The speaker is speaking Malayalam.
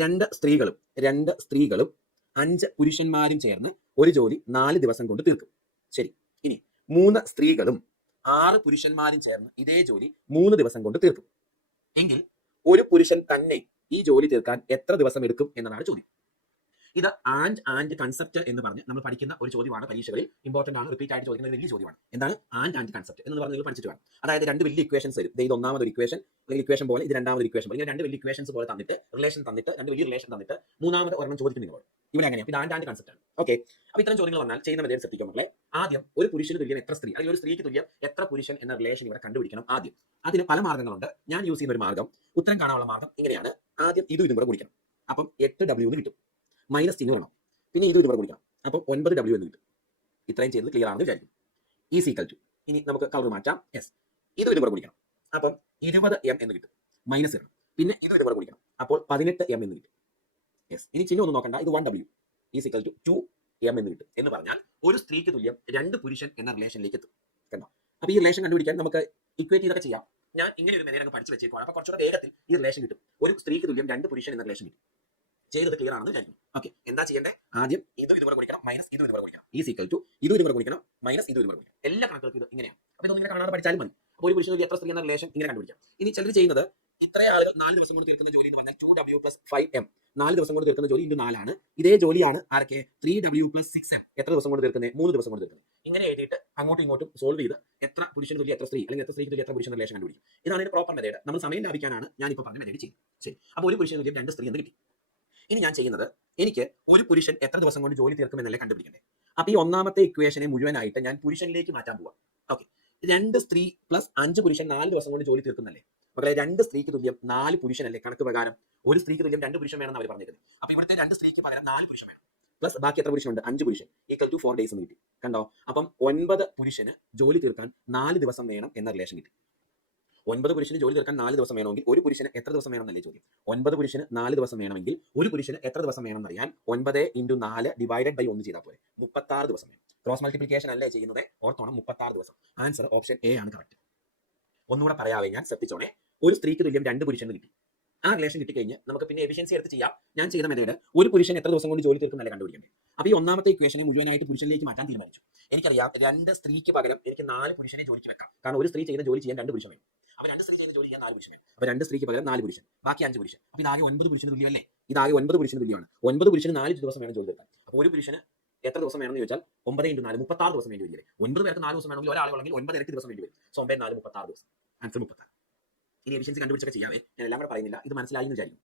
രണ്ട് സ്ത്രീകളും 5 പുരുഷന്മാരും ചേർന്ന് ഒരു ജോലി 4 ദിവസം കൊണ്ട് തീർക്കും. ശരി. ഇനി 3 സ്ത്രീകളും 6 പുരുഷന്മാരും ചേർന്ന് ഇതേ ജോലി 3 ദിവസം കൊണ്ട് തീർക്കും. എങ്കിൽ ഒരു പുരുഷൻ തന്നെ ഈ ജോലി തീർക്കാൻ എത്ര ദിവസം എടുക്കും എന്നതാണ് ചോദ്യം. ഇത് ആൻഡ് കൺസെപ്റ്റ് എന്ന് പറഞ്ഞ് നമ്മൾ പഠിക്കുന്ന ഒരു ചോദ്യമാണ്. പരീക്ഷകളിൽ ഇമ്പോർട്ടന്റ് ആണ്, റിപ്പീറ്റ് ആയിട്ട് ചോദിക്കുന്ന ഒരു വലിയ ചോദ്യമാണ്. എന്താണ് ആൻഡ് കൺസെപ്റ്റ് എന്ന് പറഞ്ഞ് നിങ്ങൾ പഠിച്ചിട്ട് വേണം. അതായത് രണ്ട് വലിയ ഇക്വേഷൻസ് വരും. ഇത് ഒന്നാമതൊരു ഇക്വേഷൻ, അല്ലെങ്കിൽ ഇക്വേഷൻ പോലെ ഇത് രണ്ടാമതൊരു ഇക്വേഷൻ പോലെ, ഇങ്ങനെ രണ്ട് വലിയ ഇക്വേഷൻസ് പോലെ തന്നിട്ട് റിലേഷൻ തന്നിട്ട് രണ്ട് വലിയ റിലേഷൻ തന്നിട്ട് മൂന്നാമത് ഒരെണ്ണം ചോദിക്കും നിങ്ങൾ. ഇവിടെ അങ്ങനെയാണ്. ഇത് ആൻഡ് കൺസെപ്റ്റ് ആണ്. ഓക്കെ. അപ്പോൾ ഇത്തരം ചോദ്യങ്ങൾ വന്നാൽ ചെയ്യുന്ന മെത്തേഡ് ശ്രദ്ധിക്കുക മക്കളെ. ആദ്യം ഒരു പുരുഷന് തുല്യം എത്ര സ്ത്രീ, അല്ലെങ്കിൽ ഒരു സ്ത്രീക്ക് തുല്യം എത്ര പുരുഷൻ എന്ന റിലേഷൻ ഇവിടെ കണ്ടുപിടിക്കണം ആദ്യം. അതിന് പല മാർഗ്ഗങ്ങളുണ്ട്. ഞാൻ യൂസ് ചെയ്യുന്ന ഒരു മാർഗ്ഗം, ഉത്തരം കാണാനുള്ള മാർഗ്ഗം ഇങ്ങനെയാണ്. ആദ്യം ഇതും കൂടെ കുടിക്കണം. അപ്പം 8W എന്ന് കിട്ടും. മൈനസ് ചിഹ്നം ഇടണം. പിന്നെ ഇതും കൂടെ കുടിക്കണം. അപ്പം 9W എന്ന് കിട്ടും. ഇത്രയും ചെയ്ത് ക്ലിയർ ആണെന്ന് വിചാരിക്കും. ഈസ് ഈക്വൽ ടു, ഇനി നമുക്ക് കളർ മാറ്റാം. യെസ്, ഇതും കൂടെ കുടിക്കണം. അപ്പം 20M എന്ന് കിട്ടും. മൈനസ് ഇടണം. പിന്നെ ഇതും കൂടെ കുടിക്കണം. അപ്പോൾ 18M എന്ന് കിട്ടും. യെസ്, ഇനി ചിഹ്നം ഒന്നും നോക്കണ്ട. ഇത് 1W is equal to 2M എന്ന് കിട്ടും. എന്ന് പറഞ്ഞാൽ ഒരു സ്ത്രീക്ക് തുല്യം 2 പുരുഷൻ എന്ന റിലേഷനിലേക്ക് എത്തും. കണ്ടോ? അപ്പോൾ ഈ റിലേഷൻ കണ്ടുപിടിക്കാൻ നമുക്ക് ഇക്വേറ്റ് ചെയ്തൊക്കെ ചെയ്യാം. ഞാൻ ഇങ്ങനെ ഒരു മെത്തേഡ് അങ്ങ് പഠിച്ചു വെച്ചേക്കുവാണ്. അപ്പോൾ കുറച്ചുകൂടെ വേഗത്തിൽ ഈ റിലേഷൻ കിട്ടും. ഒരു സ്ത്രീക്ക് തുല്യം 2 പുരുഷൻ എന്ന റിലേഷൻ കിട്ടും. ചെയ്തത് ക്ലിയർ ആണെന്ന് വിചാരിക്കും. ഓക്കെ, എന്താ ചെയ്യേണ്ടത്? ആദ്യം ഇതും കൂടെ കുടിക്കണം, മൈനസ് ഇതും കൂടെ കുടിക്കണം. ഈസ് ഈക്വൽ ടു ഇതും കൂടെ കുടിക്കണം, മൈനസ് ഇതും കൂടെ കുടിക്കണം. എല്ലാ കണക്കുകൾക്കും ഇത് ഇങ്ങനെയാണ്. അപ്പോൾ ഇതൊന്നും ഇങ്ങനെ കാണാതെ പഠിച്ചാലും മതി. അപ്പോൾ ഒരു പുരുഷന് എത്ര സ്ത്രീ എന്ന റിലേഷൻ ഇങ്ങനെ കണ്ടുപിടിക്കാം. ഇനി ചിലർ ചെയ്യുന്നത്, ഇത്രയും ആളുകൾ 4 ദിവസം കൊണ്ട് തീർക്കുന്ന ജോലി എന്ന് പറഞ്ഞാൽ 2W + 5M, 4 ദിവസം കൊണ്ട് തീർക്കുന്ന ജോലി × 4 ആണ്. ഇതേ ജോലിയാണ് ആരൊക്കെ 3W + 6M, എത്ര ദിവസം കൊണ്ട് തീർക്കുന്നത്? 3 ദിവസം കൊണ്ട് തീർക്കുന്നത്. ഇങ്ങനെ എഴുതിയിട്ട് അങ്ങോട്ടും ഇങ്ങോട്ടും സോൾവ് ചെയ്ത് എത്ര പുരുഷന് തുല്യം എത്ര സ്ത്രീ, അല്ലെങ്കിൽ എത്ര സ്ത്രീക്ക് തുല്യം എത്ര പുരുഷൻ റിലേഷൻ കണ്ടുപിടിക്കും. ഇതാണ് ഇതിന്റെ പ്രോപ്പർ മെത്തേഡ്. നമ്മൾ സമയം ലാഭിക്കാനാണ് ഞാനിപ്പോൾ പറഞ്ഞ മെത്തേഡ് ചെയ്യുന്നത്. ശരി. അപ്പോൾ ഒരു പുരുഷന് തുല്യം 2 സ്ത്രീ എന്ന് കിട്ടി. ഇനി ഞാൻ ചെയ്യുന്നത്, എനിക്ക് ഒരു പുരുഷൻ എത്ര ദിവസം കൊണ്ട് ജോലി തീർക്കുമെന്നല്ലേ കണ്ടുപിടിക്കണ്ടേ. അപ്പോൾ ഈ ഒന്നാമത്തെ ഇക്വേഷനെ മുഴുവനായിട്ട് ഞാൻ പുരുഷനിലേക്ക് മാറ്റാൻ പോവാം. ഓക്കെ, 2 സ്ത്രീ + 5 പുരുഷൻ 4 ദിവസം കൊണ്ട് ജോലി തീർക്കുന്നല്ലേ. മക്കളെ, 2 സ്ത്രീക്ക് തുല്യം 4 പുരുഷനല്ലേ കണക്ക് പ്രകാരം. ഒരു സ്ത്രീക്ക് തുല്യം 2 പുരുഷൻ വേണമെന്ന് അവർ പറഞ്ഞിരുന്നത്. അപ്പോൾ ഇവിടുത്തെ 2 സ്ത്രീക്ക് പകരം 4 പുരുഷൻ വേണം. പ്ലസ് ബാക്കി എത്ര പുരുഷനുണ്ട്? 5 പുരുഷൻ ഈക്വൽ ടു 4 ഡേയ്സ് എന്ന് കിട്ടി. കണ്ടോ? അപ്പം 9 പുരുഷന് ജോലി തീർക്കാൻ 4 ദിവസം വേണം എന്ന റിലേഷൻ കിട്ടി. 9 പുരുഷന് ജോലി തീർക്കാൻ 4 ദിവസം വേണമെങ്കിൽ ഒരു പുരുഷന് എത്ര ദിവസം വേണമെന്നല്ലേ ചോദ്യം. 9 പുരുഷന് 4 ദിവസം വേണമെങ്കിൽ ഒരു പുരുഷന് എത്ര ദിവസം വേണമെന്ന് അറിയാൻ 9 × 4 ഡിവൈഡഡ് ബൈ 1 ചെയ്താൽ പോരെ. 36 ദിവസം വേണം. ക്രോസ് മൾട്ടിപ്ലിക്കേഷൻ അല്ലേ ചെയ്യുന്നത്, ഓർത്തോണം. 36 ദിവസം. ആൻസർ ഓപ്ഷൻ എ ആണ് കറക്റ്റ്. ഒന്നുകൂടെ പറയാവേ, ഞാൻ ശ്രദ്ധിച്ചോണേ. ഒരു സ്ത്രീക്ക് തുല്യം 2 പുരുഷന് കിട്ടി. ആ റിലേഷൻ കിട്ടിക്കഴിഞ്ഞ് നമുക്ക് പിന്നെ എഫിഷ്യൻസി എടുത്ത് ചെയ്യാം. ഞാൻ ചെയ്ത മെത്തേഡ്, ഒരു പുരുഷൻ എത്ര ദിവസം കൊണ്ട് ജോലി തീർക്കുന്നല്ലേ കണ്ടുപിടിക്കണ്ടേ. അപ്പോൾ ഈ ഒന്നാമത്തെ ഇക്വേഷനെ മുഴുവനായിട്ട് പുരുഷനിലേക്ക് മാറ്റാൻ തീരുമാനിച്ചു. എനിക്കറിയാം 2 സ്ത്രീക്ക് പകരം എനിക്ക് 4 പുരുഷനെ ജോലിക്ക് വെക്കാം. കാരണം ഒരു സ്ത്രീ ചെയ്യുന്ന ജോലി ചെയ്യാൻ 2 പുരുഷൻ വേണം. അപ്പോൾ 2 സ്ത്രീ ചെയ്യുന്ന ജോലി ചെയ്യാൻ 4 പുരുഷൻ വേണം. അപ്പോൾ 2 സ്ത്രീക്ക് പകരം 4 പുരുഷൻ, ബാക്കി 5 പുരുഷൻ. അപ്പോൾ ഇതാകെ 9 പുരുഷന് തുല്യമല്ലേ. ഇതാകെ 9 പുരുഷന് തുല്യമാണ്. 9 പുരുഷന് 4 ദിവസം വേണം ജോലി തീർക്കാൻ. അപ്പോൾ ഒരു പുരുഷന് എത്ര ദിവസം വേണമെന്ന് ചോദിച്ചാൽ 9 × 4 36 ദിവസം വേണ്ടി വരില്ലേ. 9 പേർക്ക് 4 ദിവസം വേണമെങ്കിൽ ഒരാളാണെങ്കിൽ 9 ഇരട്ടി ദിവസം വേണ്ടി വരും. സോ 9 × 4 36 ദിവസം. ആൻസർ 36. ഇനി എഫിഷ്യൻസി കണ്ടുപിടിച്ചൊക്കെ ചെയ്യാവേ. ഞാൻ എല്ലാം കൂടെ പറയുന്നില്ല. ഇത് മനസ്സിലായി എന്ന് വിചാരിക്കും.